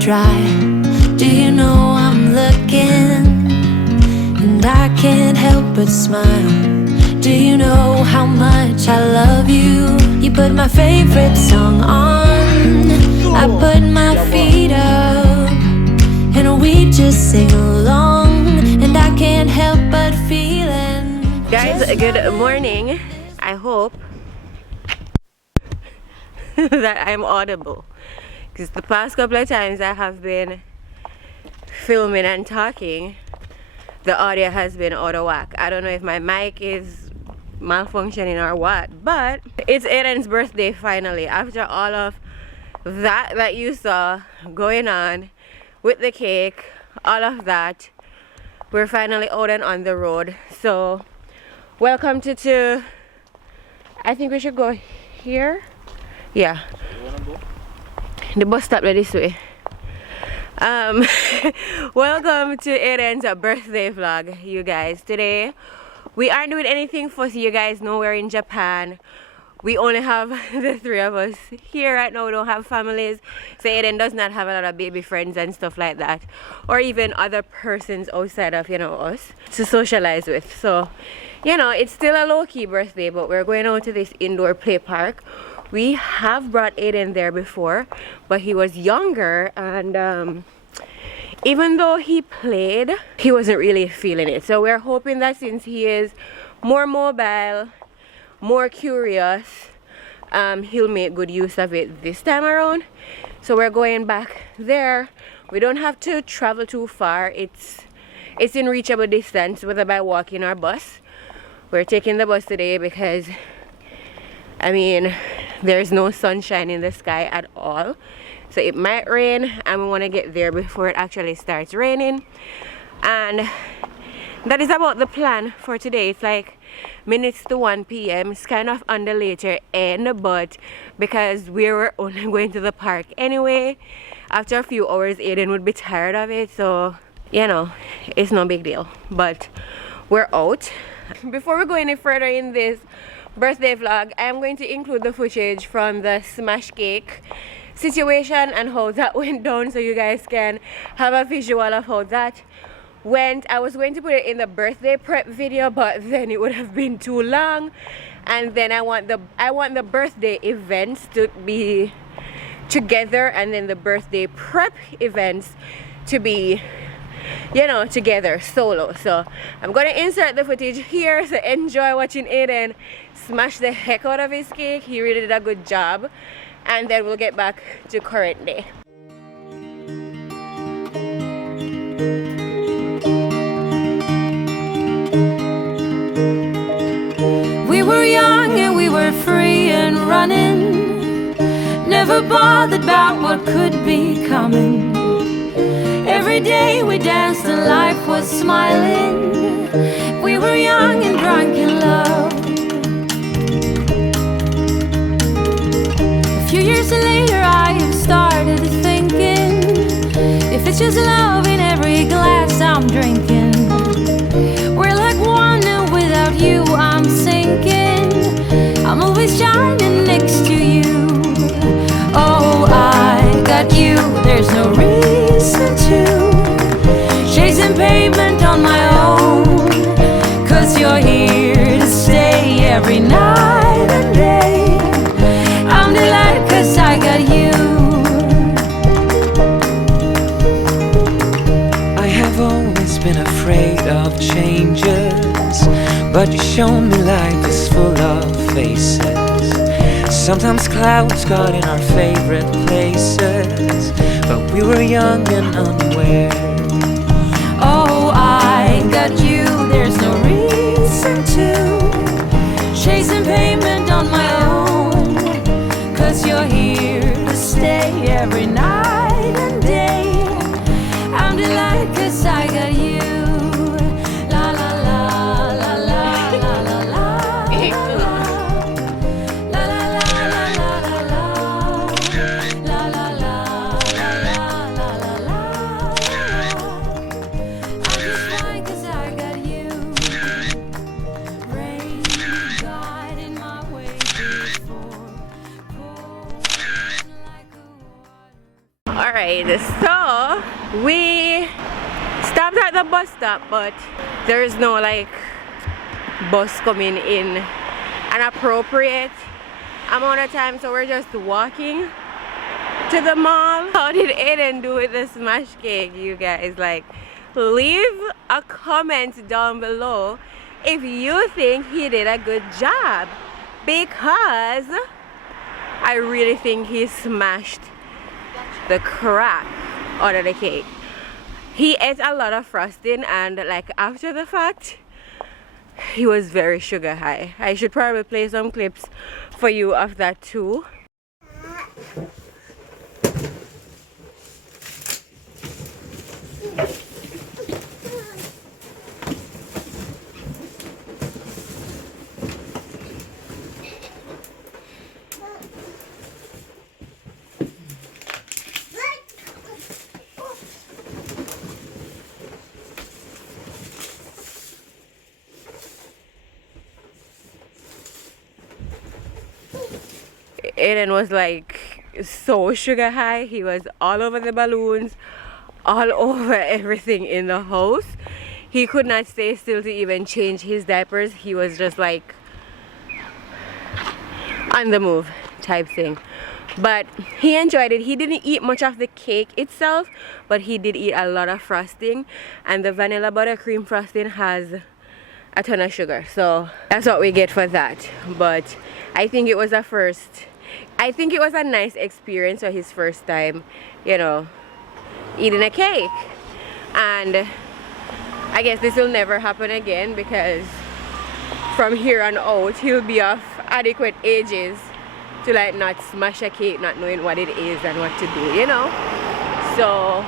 dry. Do you know I'm looking, and I can't help but smile? Do you know how much I love you? You put my favorite song on, I put my feet up, and we just sing along, and I can't help but feeling. Guys, good morning. I hope that I'm audible, because the past couple of times I have been filming and talking, the audio has been out of whack. I don't know if my mic is malfunctioning or what, but it's Aiden's birthday finally. After all of that you saw going on with the cake, all of that, we're finally out and on the road. So welcome to I think we should go here. Yeah, the bus stop there this way. Welcome to Aiden's birthday vlog, you guys. Today we aren't doing anything fussy. You guys know we're in Japan. We only have the three of us here right now. We don't have families, so Aiden does not have a lot of baby friends and stuff like that, or even other persons outside of, you know, us to socialize with. So, you know, it's still a low-key birthday, but we're going out to this indoor play park. We have brought Aiden there before, but he was younger, and even though he played, he wasn't really feeling it. So we're hoping that since he is more mobile, more curious, he'll make good use of it this time around. So we're going back there. We don't have to travel too far. It's in reachable distance, whether by walking or bus. We're taking the bus today because, I mean, there's no sunshine in the sky at all. So it might rain, and we want to get there before it actually starts raining. And that is about the plan for today. It's like minutes to 1 p.m. It's kind of on the later end, but because we were only going to the park anyway, after a few hours Aiden would be tired of it, so you know, it's no big deal. But we're out. Before we go any further in this birthday vlog, I'm going to include the footage from the smash cake situation and how that went down, so you guys can have a visual of how that went. I was going to put it in the birthday prep video, but then it would have been too long, and then I want the birthday events to be together, and then the birthday prep events to be, you know, together solo. So I'm gonna insert the footage here, so enjoy watching Aiden smash the heck out of his cake. He really did a good job, and then we'll get back to current day. We were young and we were free and running, never bothered about what could be coming. Every day we danced and life was smiling. We were young and drunk in love. A few years later I have started thinking, if it's just love in every glass I'm drinking, we're like one and without you I'm sinking. I'm always shining next to you. Oh, I got you, there's no reason to chasing pavement on my own, 'cause you're here to stay every night and day. I'm delighted 'cause I got you. I have always been afraid of changes, but you show me life is full of faces. Sometimes clouds got in our favorite places, but we were young and unaware. Oh, I got you, there's no reason to chasing pavement on my own, 'cause you're here to stay every night and day. I'm delighted 'cause I got you. La la la la la la la la. La la la la la la la. La la la la la la la. Alright, so we stopped at the bus stop, but there is no like bus coming in an appropriate amount of time, so we're just walking to the mall. How did Aiden do with the smash cake, you guys? Like, leave a comment down below if you think he did a good job, because I really think he smashed the crap out of the cake. He ate a lot of frosting, and like after the fact he was very sugar high. I should probably play some clips for you of that too. Aiden was like so sugar high. He was all over the balloons, all over everything in the house. He could not stay still to even change his diapers. He was just like on the move type thing. But he enjoyed it. He didn't eat much of the cake itself, but he did eat a lot of frosting, and the vanilla buttercream frosting has a ton of sugar, so that's what we get for that. But I think it was a nice experience for his first time, you know, eating a cake. And I guess this will never happen again, because from here on out he'll be of adequate ages to like not smash a cake not knowing what it is and what to do, you know. So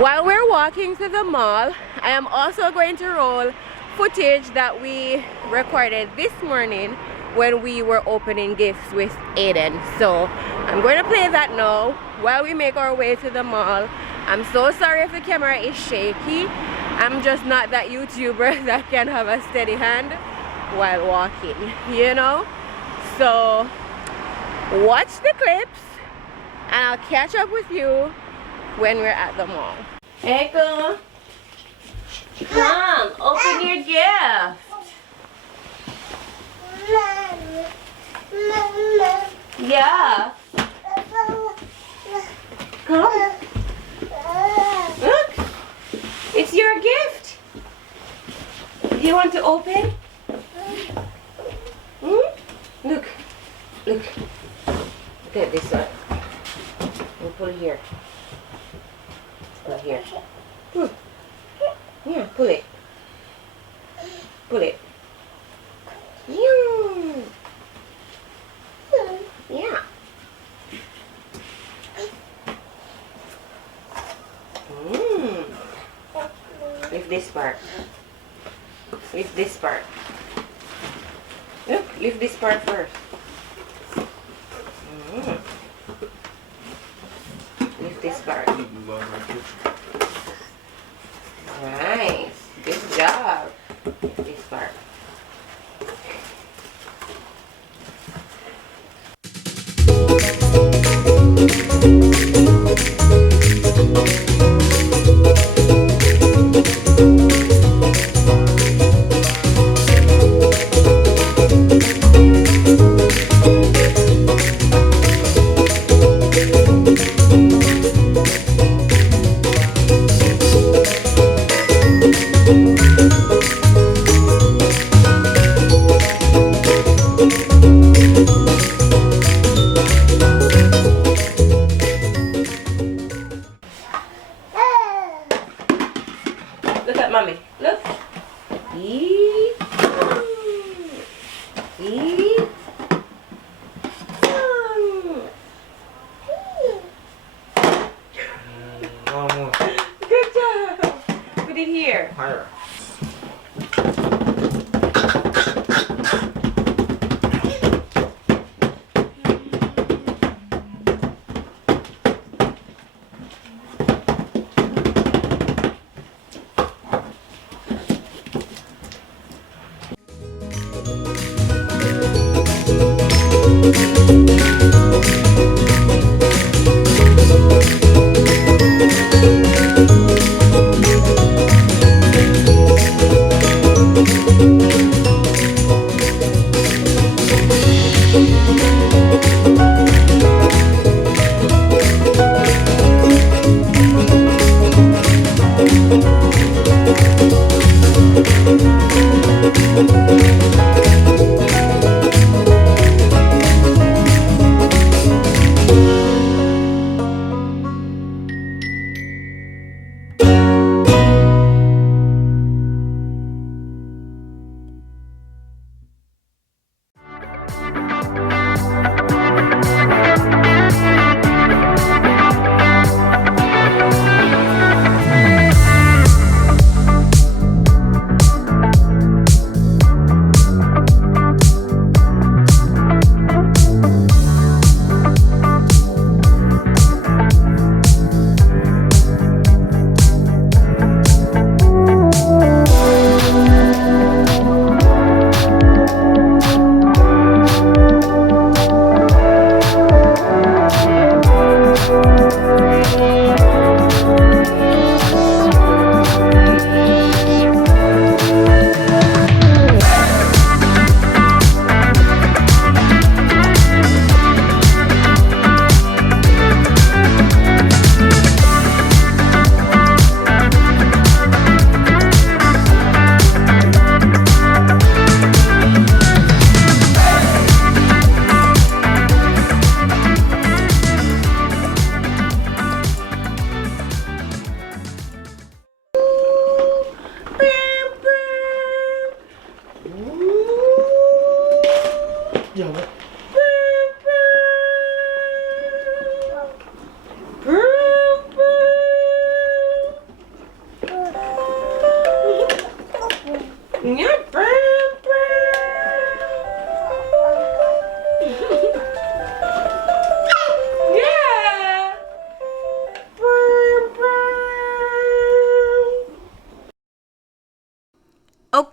while we're walking to the mall, I am also going to roll footage that we recorded this morning when we were opening gifts with Aiden. So I'm going to play that now while we make our way to the mall. I'm so sorry if the camera is shaky. I'm just not that YouTuber that can have a steady hand while walking, you know. So watch the clips and I'll catch up with you when we're at the mall. Echo, come, open your gift. Yeah. Come. Look. It's your gift. Do you want to open? Hmm? Look. Look. Look at this one. We'll put it here. Put it here. Yeah, pull it. Pull it. Yeah. Lift this part. Lift this part. Look, lift this part first. Lift this part. Nice. Good job. Lift this part. Look at mommy. Look. Eat. Eat. Good job. Put it here. Higher.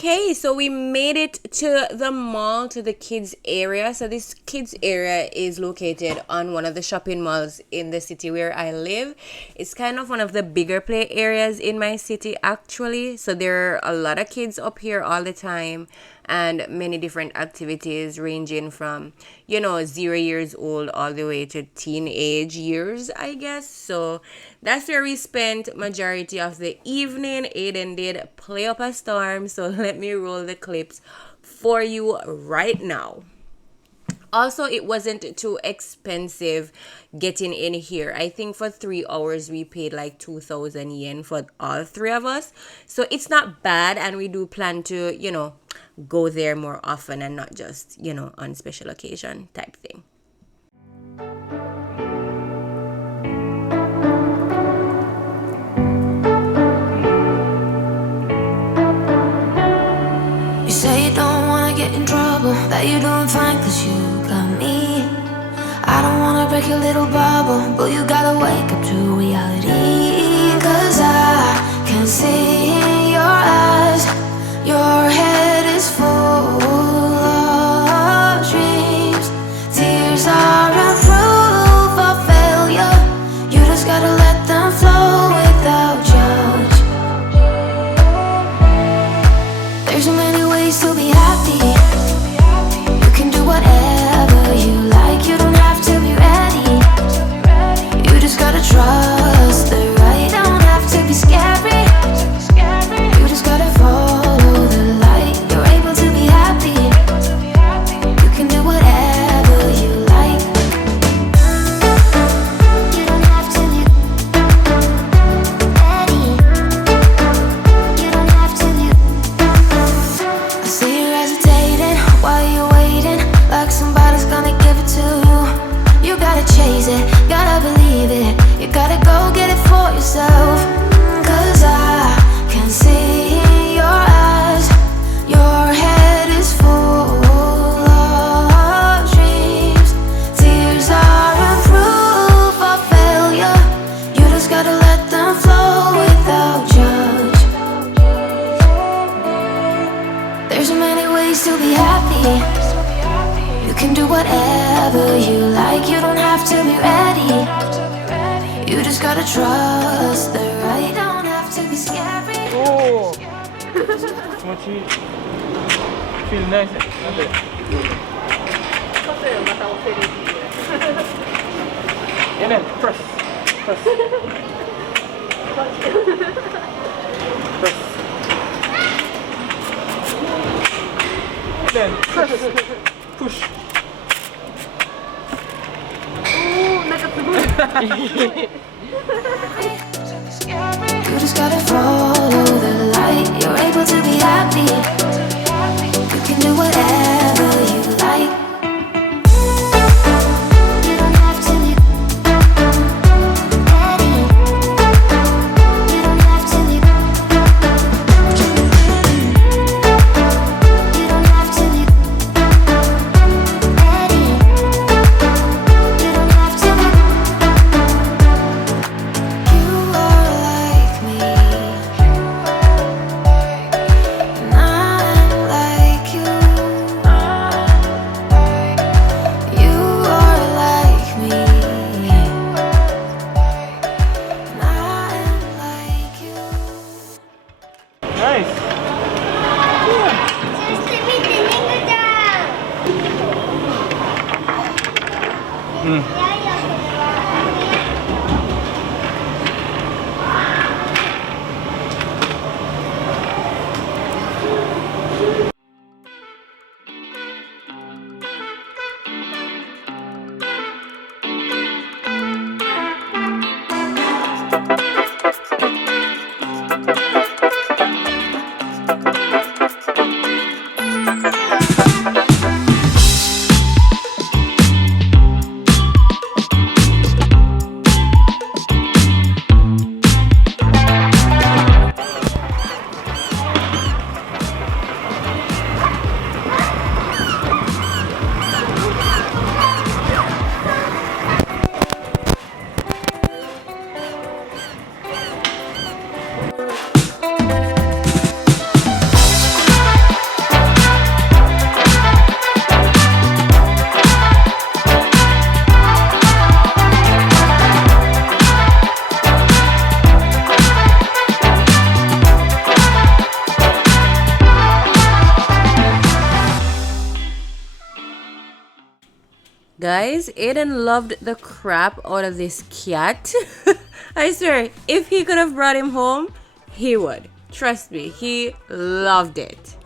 Okay, so we made it to the mall, to the kids area. So this kids area is located on one of the shopping malls in the city where I live. It's kind of one of the bigger play areas in my city actually. So there are a lot of kids up here all the time and many different activities ranging from, 0 years old all the way to teenage years, I guess. So that's where we spent majority of the evening. Aiden did play up a storm, so let me roll the clips for you right now. Also, it wasn't too expensive getting in here. I think for 3 hours we paid like 2,000 yen for all three of us. So it's not bad, and we do plan to, go there more often and not just, on special occasion type thing. You say you don't wanna get in trouble, that you're doing fine cause you got me. I don't wanna break your little bubble, but you gotta wake up to reality. Cause I can see in your eyes, your head is full of dreams. Tears are a proof of failure, you just gotta let them flow without judge. There's so many ways to be happy. You can do whatever you like. You don't have to be ready. You just gotta trust the right. Don't have to be scary. You just gotta follow the light. You're able to be happy. You can do whatever you like. You don't have to be ready. You don't have to be. I see you hesitating while you're waiting, like somebody's gonna give it to you. You gotta chase it, gotta believe it. You gotta go get it for yourself. Cause I can see in your eyes, your head is full of dreams. Tears are a proof of failure, you just gotta let them flow without judge. There's so many ways to be happy. You can do whatever you like. You don't have to be ready. You just gotta trust the right. Don't have to be scary. Oh, feel nice. And then press. Press. Then press. Push. You just gotta follow the light. You're able to be happy. You can do whatever you like. You don't have to be ready. You don't have to be. You don't have to be ready. You don't have to be. You are like me. guys, Aiden loved the crap out of this cat. I swear, if he could have brought him home, he would. Trust me, he loved it.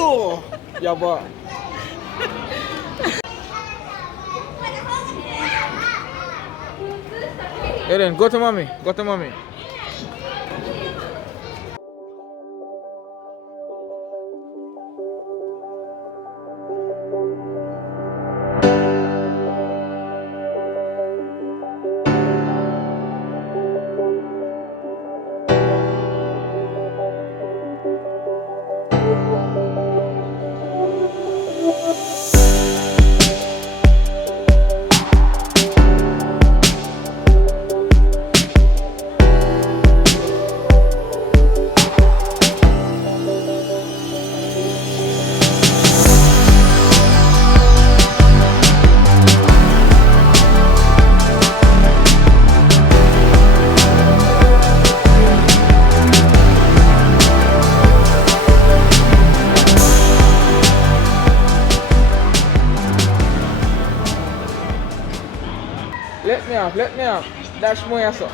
Oh, yeah, boy. Aiden, go to mommy. Go to mommy. Let me off. Dash mo yaso.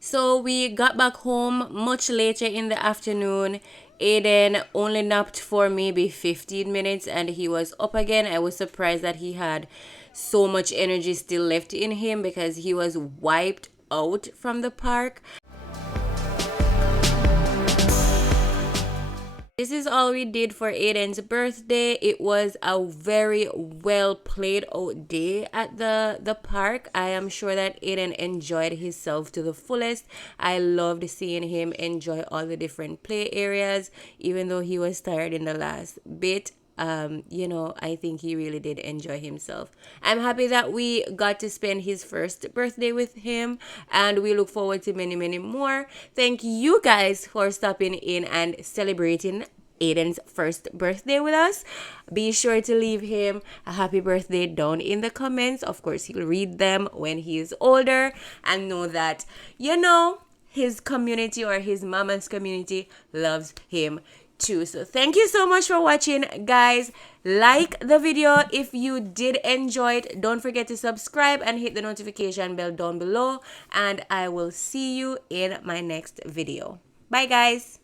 So we got back home much later in the afternoon. Aiden only napped for maybe 15 minutes and he was up again. I was surprised that he had so much energy still left in him because he was wiped out from the park. This is all we did for Aiden's birthday. It was a very well played out day at the park. I am sure that Aiden enjoyed himself to the fullest. I loved seeing him enjoy all the different play areas, even though he was tired in the last bit. You know, I think he really did enjoy himself. I'm happy that we got to spend his first birthday with him, and we look forward to many, many more. Thank you guys for stopping in and celebrating Aiden's first birthday with us. Be sure to leave him a happy birthday down in the comments. Of course, he'll read them when he is older, and know that, you know, his community or his mama's community loves him too. So thank you so much for watching, guys. Like the video if you did enjoy it. Don't forget to subscribe and hit the notification bell down below, and I will see you in my next video. Bye, guys.